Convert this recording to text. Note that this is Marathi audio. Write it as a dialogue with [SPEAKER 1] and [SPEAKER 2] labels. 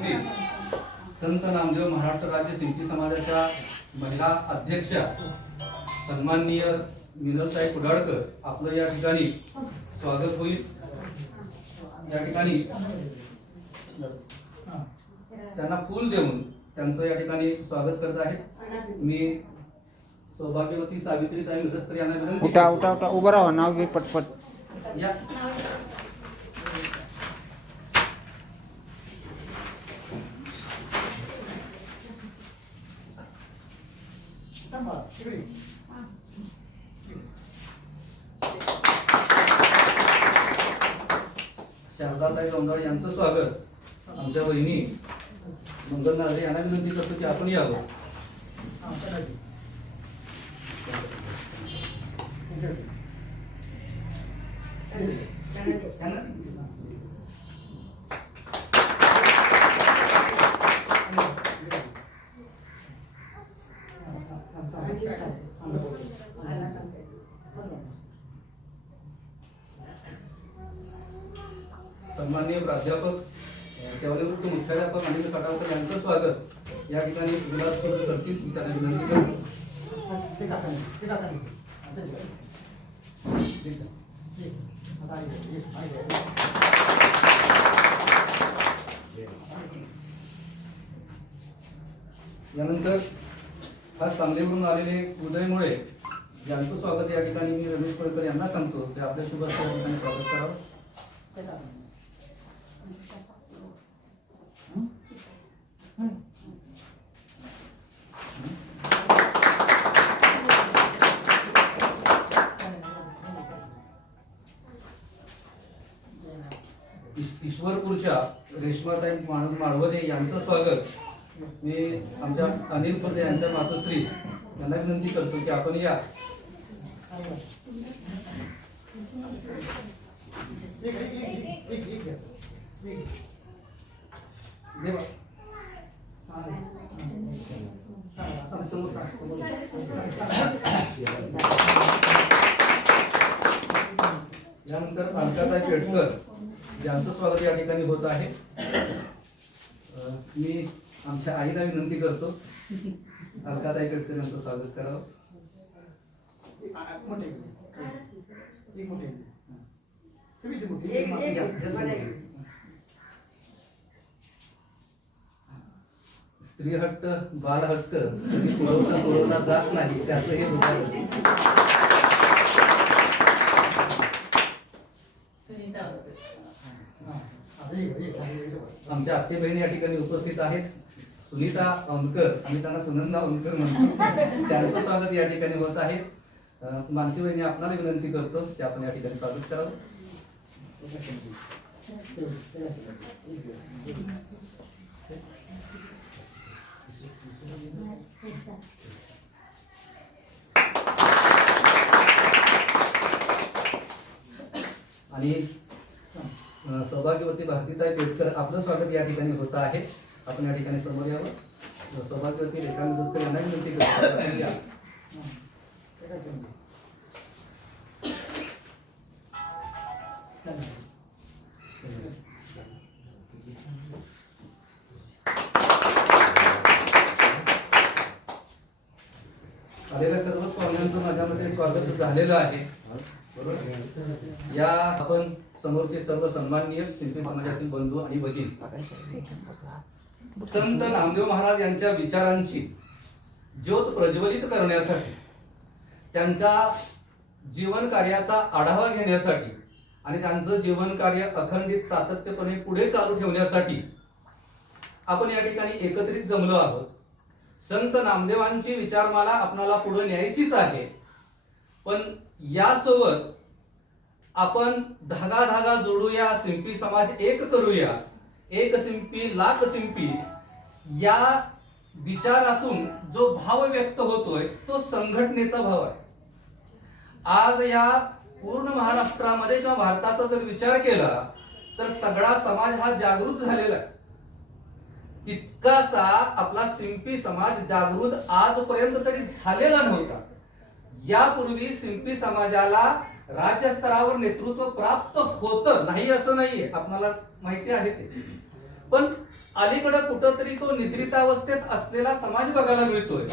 [SPEAKER 1] संत नामदेव महाराष्ट्र राज्य शिंपी समाजाच्या महिला अध्यक्षा सन्माननीय मिनलताई कुडाळकर आपलं या ठिकाणी स्वागत होईल. या ठिकाणी त्यांना फूल देऊन त्यांचं या ठिकाणी स्वागत करत आहे. मी सौभाग्यवती सावित्रीताई मिरजकर यांना विनंती
[SPEAKER 2] उठा. उठा उठा उभं राहा नाव घे पटपट.
[SPEAKER 1] या. शारदाताई लोंढाळे यांचं स्वागत. आमच्या बहिणी मंगल नागरे यांना विनंती करतो की आपण यावं. यांना सन्माननीय प्राध्यापक सेवानिवृत्त मुख्याध्यापक अनिल खटावकर यांचं स्वागत. या ठिकाणी करतील मी त्यांना विनंती करतो. यानंतर खास सांगलीवरून आलेले उदयमुळे ज्यांचं स्वागत या ठिकाणी मी रमेश पळकर यांना सांगतो. ते आपल्या शुभ स्वागत करावं. ईश्वरपूरच्या रेश्माताई माळ- माळवदे यांचं स्वागत मी आमच्या अनिल फुले यांच्या मातोश्री यांना विनंती करतो की आपण या एक, एक, एक, एक, एक, एक, एक, एक, एक, यानंतर अलकाताई पेटकर यांचं स्वागत या ठिकाणी होत आहे. मी आमच्या आईला विनंती करतो. अलकाताई पेटकर यांचं स्वागत करावं. या, या समोर. स्त्री हट्ट बाल हट्ट कधी पुरवता पुरवला जात नाही त्याचं हे उदाहरण आमच्या आत्ते बहिणी या ठिकाणी उपस्थित आहेत. सुनीता औंधकर आम्ही त्यांना सुनंदा औंधकर म्हणतो. त्यांचं स्वागत या ठिकाणी होत आहे. मानसी बहिणी आपणाला विनंती करतो की आपण या ठिकाणी स्वागत करावं. आणि सौभाग्यवती भारतीताई पेटकर आपलं स्वागत या ठिकाणी होत आहे. आपण या ठिकाणी समोर यावं. सौभाग्यवती रेखांत मिरजकर यांना विनंती करतो. आलेल्या सर्व पाहुण्यांचं माझ्या मते स्वागत झालेलं आहे. बरोबर या आपण समोरचे सर्व सन्माननीय शिल्पी समाजातील बंधू आणि भगिनी संत नामदेव महाराज यांच्या विचारांची ज्योत प्रज्वलित करण्यासाठी त्यांच्या जीवन कार्याचा आढावा घेण्यासाठी आणि त्यांचं जीवन कार्य अखंडित सातत्यपणे पुढे चालू ठेवण्यासाठी आपण या ठिकाणी एकत्रित जमलो आहोत. संत नामदेवांची विचारमाला आपणाला पुढे न्यायचीच आहे. पण यासोबत आपण धागा धागा जोडूया सिंपी समाज एक करूया एक सिंपी लाख सिंपी या विचारातून जो भाव व्यक्त होतोय तो संघटनेचा भाव आहे. आज या पूर्ण महाराष्ट्रामध्ये किंवा भारताचा जर विचार केला तर सगळा समाज हा जागृत झालेला आहे. तितकासा आपला सिंपी समाज जागृत आजपर्यंत तरी झालेला नव्हता. यापूर्वी सिंपी समाजाला राज्यस्तरावर नेतृत्व प्राप्त होतं. नाही असं नाहीये. आपणाला माहिती आहे ते. पण अलीकडे कुठंतरी तो निद्रितावस्थेत असलेला समाज बघायला मिळतोय.